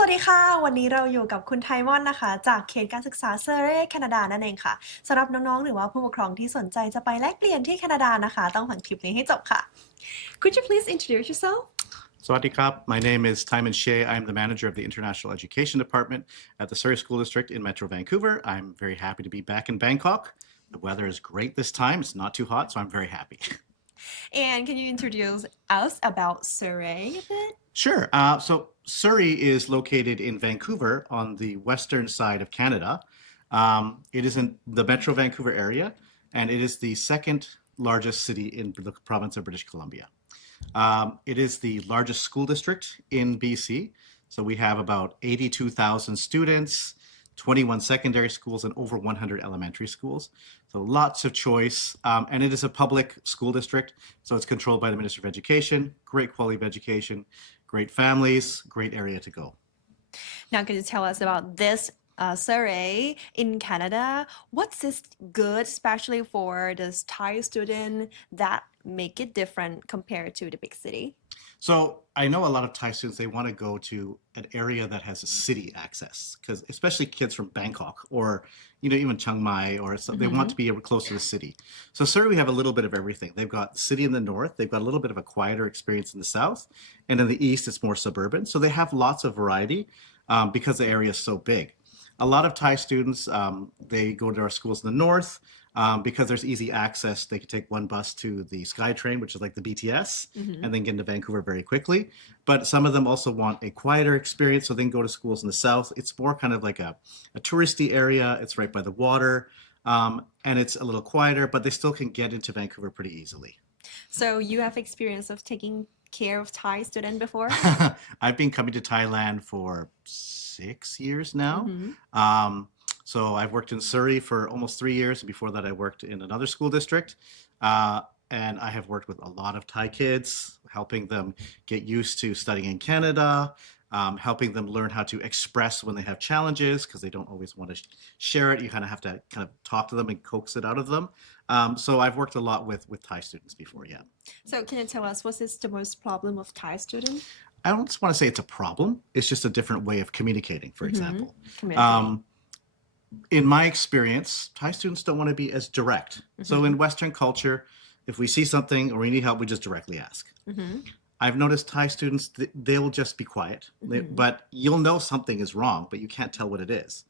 สวัสดีค่ะวันนี้เราอยู่กับคุณไทมอนนะคะจากเขตการศึกษาเซอร์เรย์แคนาดานั่นเองค่ะสำหรับน้องๆหรือว่าผู้ปกครองที่สนใจจะไปแลกเปลี่ยนที่แคนาดานะคะต้องฟังคลิปนี้ให้จบค่ะ Could you please introduce yourself? Sawadee Krap. My name is Timon Shea. I'm the manager of the International Education Department at the Surrey School District in Metro Vancouver. I'm very happy to be back in Bangkok. The weather is great this time. It's not too hot, so I'm very happy. And can you introduce us about Surrey a bit? Sure. So Surrey is located in Vancouver on the western side of Canada. It is in the Metro Vancouver area, and it is the second largest city in the province of British Columbia. It is the largest school district in BC. So we have about 82,000 students, 21 secondary schools, and over 100 elementary schools. So lots of choice. And it is a public school district. So it's controlled by the Minister of Education, great quality of education, great families, great area to go. Now, can you tell us about this Surrey in Canada? What's this good, especially for this Thai student, that make it different compared to the big city? So I know a lot of Thai students, they want to go to an area that has a city access, because especially kids from Bangkok or, even Chiang Mai, or they want to be close to the city. So Surrey, we have a little bit of everything. They've got the city in the north. They've got a little bit of a quieter experience in the south. And in the east, it's more suburban. So they have lots of variety because the area is so big. A lot of Thai students, they go to our schools in the north because there's easy access. They can take one bus to the SkyTrain, which is like the BTS, and then get into Vancouver very quickly. But some of them also want a quieter experience, so they can go to schools in the south. It's more kind of like a touristy area. It's right by the water, and it's a little quieter, but they still can get into Vancouver pretty easily. So you have experience of taking care of Thai student before? I've been coming to Thailand for 6 years now. So I've worked in Surrey for almost 3 years. Before that, I worked in another school district. And I have worked with a lot of Thai kids, helping them get used to studying in Canada, helping them learn how to express when they have challenges, because they don't always want to share it. You kind of have to kind of talk to them and coax it out of them. So I've worked a lot with Thai students before, yeah. So can you tell us what is the most problem of Thai student? I don't just want to say it's a problem. It's just a different way of communicating, for example. In my experience, Thai students don't want to be as direct. So in Western culture, if we see something or we need help, we just directly ask. I've noticed Thai students, they'll just be quiet, but you'll know something is wrong, but you can't tell what it is.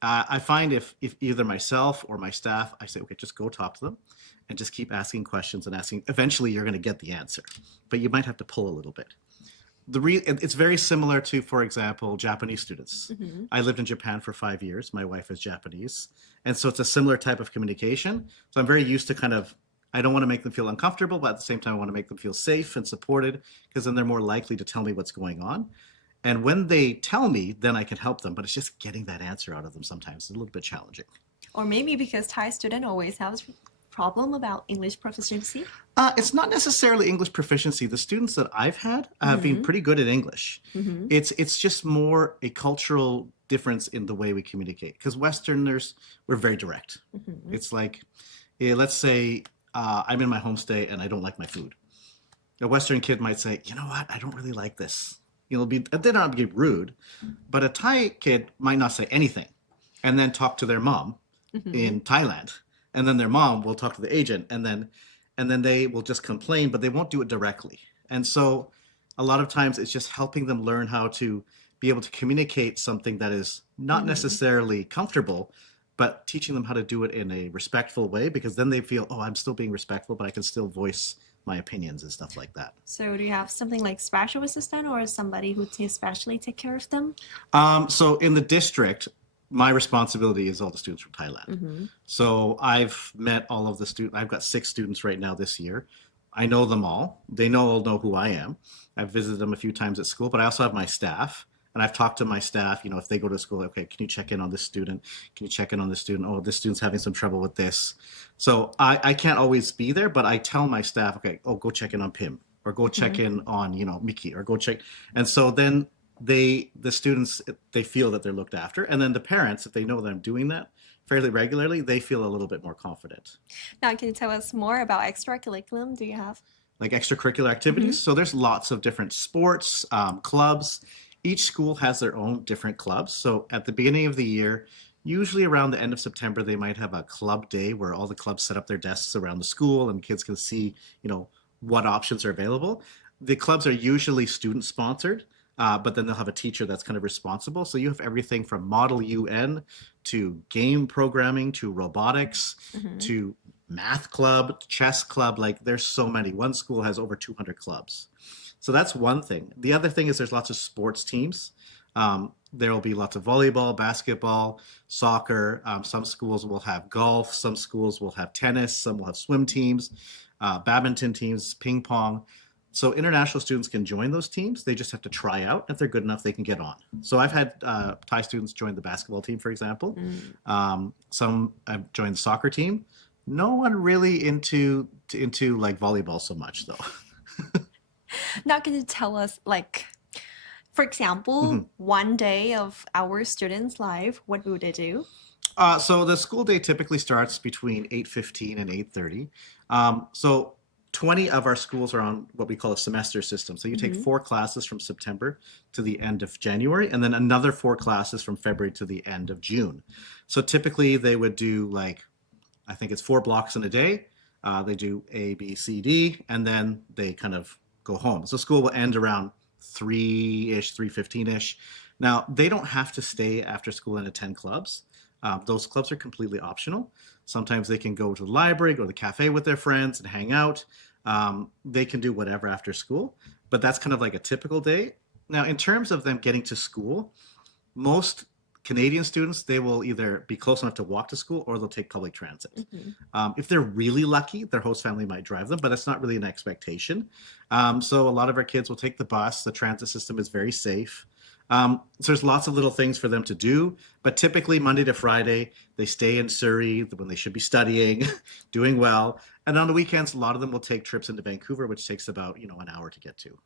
I find if either myself or my staff, I say, okay, just go talk to them and just keep asking questions and asking. Eventually, you're going to get the answer, but you might have to pull a little bit. It's very similar to, for example, Japanese students. I lived in Japan for 5 years. My wife is Japanese. And so it's a similar type of communication. So I'm very used to I don't want to make them feel uncomfortable, but at the same time, I want to make them feel safe and supported, because then they're more likely to tell me what's going on. And when they tell me, then I can help them. But it's just getting that answer out of them sometimes. It's a little bit challenging. Or maybe because Thai student always has problem about English proficiency? It's not necessarily English proficiency. The students that I've had have been pretty good at English. It's just more a cultural difference in the way we communicate. Because Westerners, we're very direct. It's like, let's say I'm in my homestay and I don't like my food. A Western kid might say, you know what, I don't really like this. They're not being rude, but a Thai kid might not say anything and then talk to their mom in Thailand. And then their mom will talk to the agent, and then they will just complain, but they won't do it directly. And so a lot of times it's just helping them learn how to be able to communicate something that is not necessarily comfortable, but teaching them how to do it in a respectful way, because then they feel, oh, I'm still being respectful, but I can still voice my opinions and stuff like that. So do you have something like special assistant or somebody who especially take care of them? So in the district, my responsibility is all the students from Thailand. So I've met all of the students. I've got 6 students right now this year. I know them all. They all know who I am. I've visited them a few times at school, but I also have my staff. And I've talked to my staff, if they go to school, okay, can you check in on this student? Can you check in on this student? Oh, this student's having some trouble with this. So I can't always be there, but I tell my staff, okay, go check in on Pim, or go check in on, Mickey, or go check. And so then the students, they feel that they're looked after. And then the parents, if they know that I'm doing that fairly regularly, they feel a little bit more confident. Now, can you tell us more about extra curriculum do you have? Like extracurricular activities? So there's lots of different sports, clubs. each school has their own different clubs. So at the beginning of the year, usually around the end of September, they might have a club day where all the clubs set up their desks around the school and kids can see, what options are available. The clubs are usually student sponsored, but then they'll have a teacher that's kind of responsible. So you have everything from Model UN to game programming to robotics to math club, chess club. Like there's so many. One school has over 200 clubs. So that's one thing. The other thing is there's lots of sports teams. There will be lots of volleyball, basketball, soccer. Some schools will have golf. Some schools will have tennis. Some will have swim teams, badminton teams, ping pong. So international students can join those teams. They just have to try out. If they're good enough, they can get on. So I've had Thai students join the basketball team, for example. Some have joined the soccer team. No one really into like volleyball so much, though. Now, can you tell us, like, for example, one day of our students' life, what would they do? So the school day typically starts between 8:15 and 8:30. So 20 of our schools are on what we call a semester system. So you take 4 classes from September to the end of January, and then another 4 classes from February to the end of June. So typically they would do I think it's 4 blocks in a day. They do A, B, C, D, and then they kind of go home. So school will end around 3-ish, 3:15-ish. Now, they don't have to stay after school and attend clubs. Those clubs are completely optional. Sometimes they can go to the library, go to the cafe with their friends and hang out. They can do whatever after school, but that's kind of like a typical day. Now, in terms of them getting to school, most Canadian students, they will either be close enough to walk to school or they'll take public transit. If they're really lucky, their host family might drive them, but that's not really an expectation. So a lot of our kids will take the bus. The transit system is very safe. So there's lots of little things for them to do, but typically Monday to Friday, they stay in Surrey when they should be studying, doing well. And on the weekends, a lot of them will take trips into Vancouver, which takes about, an hour to get to.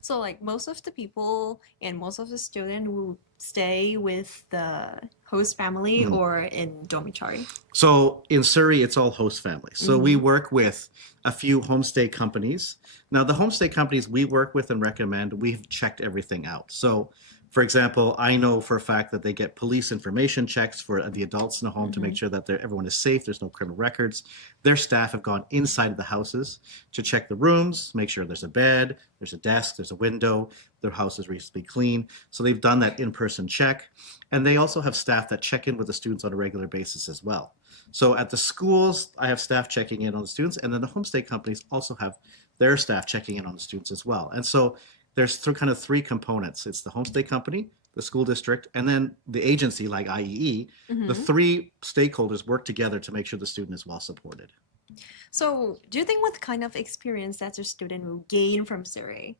So, like, most of the people and most of the students will stay with the host family or in dormitory. So in Surrey, it's all host families. So we work with a few homestay companies. Now, the homestay companies we work with and recommend, we've checked everything out. So, for example, I know for a fact that they get police information checks for the adults in the home to make sure that everyone is safe, there's no criminal records. Their staff have gone inside of the houses to check the rooms, make sure there's a bed, there's a desk, there's a window, their house is reasonably clean. So they've done that in-person check. And they also have staff that check in with the students on a regular basis as well. So at the schools, I have staff checking in on the students, and then the homestay companies also have their staff checking in on the students as well. And so there's kind of 3 components. It's the homestay company, the school district, and then the agency like IEE. The 3 stakeholders work together to make sure the student is well supported. So, do you think what kind of experience that your student will gain from Surrey?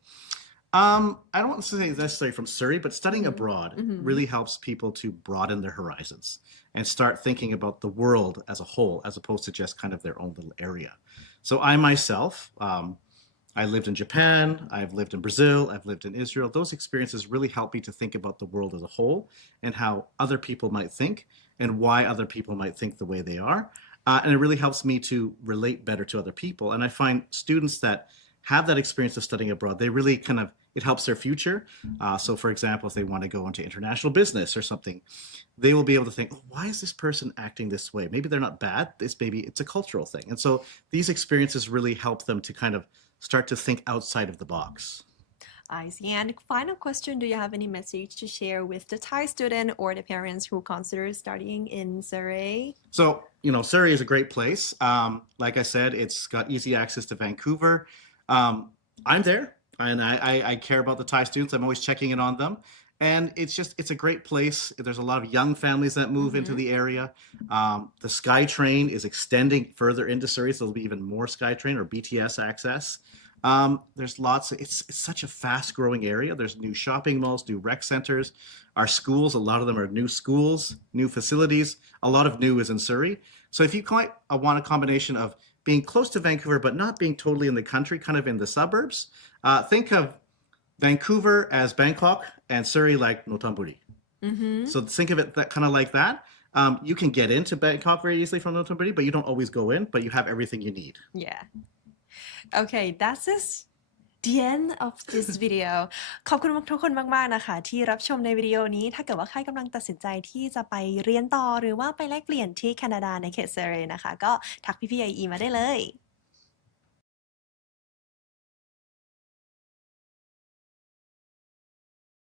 I don't want to say necessarily from Surrey, but studying abroad really helps people to broaden their horizons and start thinking about the world as a whole, as opposed to just kind of their own little area. So I myself, I lived in Japan, I've lived in Brazil, I've lived in Israel. Those experiences really help me to think about the world as a whole and how other people might think and why other people might think the way they are. And it really helps me to relate better to other people. And I find students that have that experience of studying abroad, they really it helps their future. So for example, if they want to go into international business or something, they will be able to think, why is this person acting this way? Maybe they're not bad. Maybe it's a cultural thing. And so these experiences really help them to kind of start to think outside of the box. I see. And final question, do you have any message to share with the Thai student or the parents who consider studying in Surrey? So, Surrey is a great place. Like I said, it's got easy access to Vancouver. I'm there and I care about the Thai students. I'm always checking in on them. And it's a great place. There's a lot of young families that move into the area. The SkyTrain is extending further into Surrey, so there'll be even more SkyTrain or BTS access. There's it's such a fast growing area. There's new shopping malls, new rec centers. Our schools, a lot of them are new schools, new facilities. A lot of new is in Surrey. So if you want a combination of being close to Vancouver, but not being totally in the country, kind of in the suburbs, think of Vancouver as Bangkok and Surrey like Nonthaburi. So think of it kind of like that. You can get into Bangkok very easily from Nonthaburi, but you don't always go in, but you have everything you need. Yeah. Okay, that's it. the end of this video ขอบคุณทุกคนมากๆนะคะที่รับชมในวิดีโอนี้ถ้าเกิดว่าใครกำลังตัดสินใจที่จะไปเรียนต่อหรือว่าไปแลกเปลี่ยนที่แคนาดาในเขต Surrey นะคะก็ทักพี่ๆ IE มาได้เลย